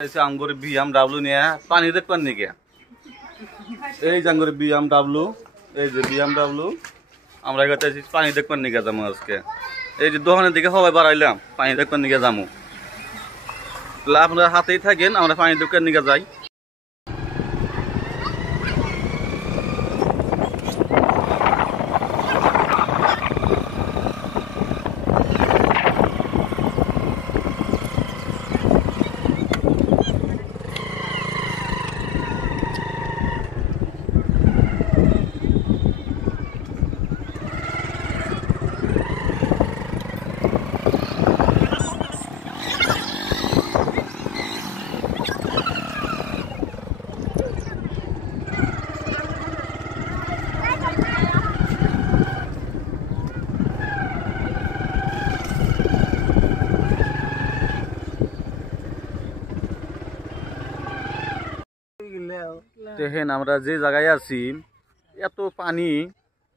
আঙ্গুর BMW নিয়ে পানি দেখবেন নাকি? এই যে আঙ্গুর BMW, এই যে BMW আমরা এখানে পানি দেখবেন নাকি যাবো আজকে। এই যে দোকানের দিকে সবাই বাড়াইলাম পানি দেখবেন নাকি যাবো। আপনারা হাতেই থাকেন, আমরা পানি দেখবেন নাকি যাই। দেখেন আমরা যে জায়গায় আছি এত পানি,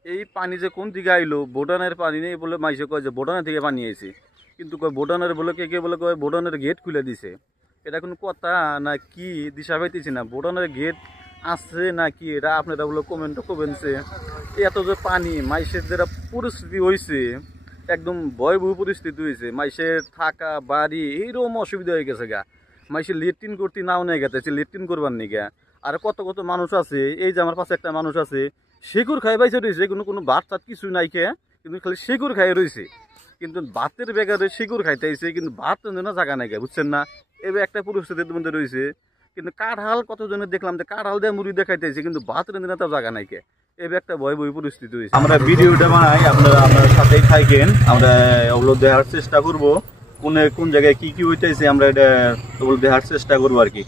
এই পানি যে কোন দিকে আইলো, ভুটানের পানি নেই বলে মাইসে কয় যে ভুটানের থেকে পানি আইছে, কিন্তু কয় ভুটানের বলে কে বলে কয় ভুটানের গেট খুলে দিছে। এটা কোনো কথা না কি দিশা পাইতেছি না, ভুটানের গেট আছে না কি এটা আপনারা বলে কমেন্ট করবেনছে। এত যে পানি মাইসের যেটা পরিস্থিতি হয়েছে, একদম ভয়াবহ পরিস্থিতি হয়েছে, মাইসের থাকা বাড়ি এইরকম অসুবিধা হয়ে গেছে গা। মাইসে লেট্রিন করতে নাও নেই গেছে, লেট্রিন করবার নি গা। আর কত কত মানুষ আছে, এই যে আমার পাশে একটা মানুষ আছে শেকুর খাই পাইছে রয়েছে, কোনো ভাত টাত কিছু নাই খেয়ে, কিন্তু খালি শেকুর খাই রয়েছে, কিন্তু ভাতের বেগারে শেকুর খাইতে আইছে, কিন্তু ভাত না জায়গা নাই, বুঝছেন না। এবার একটা পরিস্থিতির মধ্যে রয়েছে, কিন্তু কাঁঠাল কতজনের দেখলাম যে কাঁঠাল দিয়ে মুড়ি দেখাইতেছে, কিন্তু ভাত রেঁধে তার জায়গা নাই কে। এবার একটা ভয় পরিস্থিতি হয়েছে। আমরা ভিডিওটা বানাই, আপনারা আপনার সাথেই থাকেন, আমরা ওগুলো দেখার চেষ্টা করবো কোন জায়গায় কি কি হইতেছে, আমরা এটা ওগুলো দেখার চেষ্টা করবো আর কি।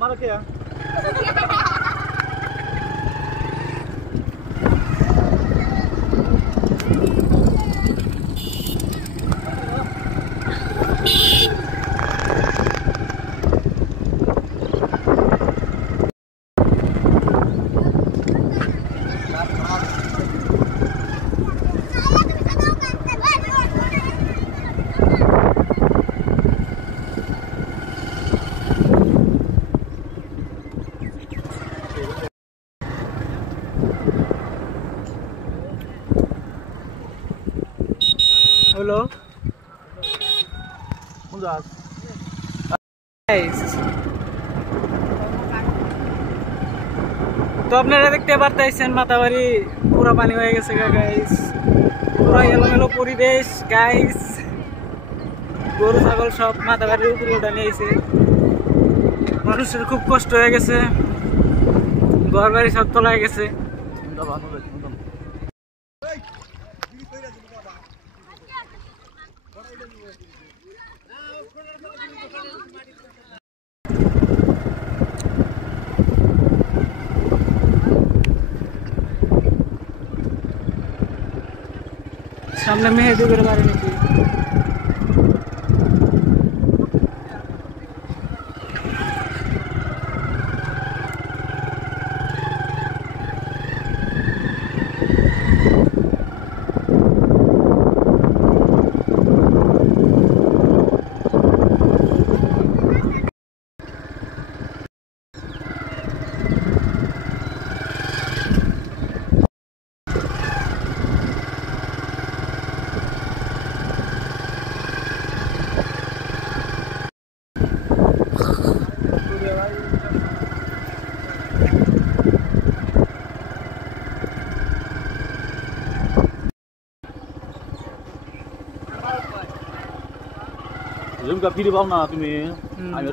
मारा क्या হলো তো আপনারা দেখতে পারতেছেন মাথাবাড়ি পুরো পানি হয়ে গেছে গাইস, পুরো এলোমেলো পরিবেশ গাইস, গরু ছাগল সব মাথাবাড়ির উপরে উঠে নিয়েছে, মানুষের খুব কষ্ট হয়ে গেছে, ঘর বাড়ি সব তলায় গেছে। সামনে মেহেদিপুরের বাড়ি নাকি? झुमका फिरी पाऊ ना तुम्ही हम्म. आम्ही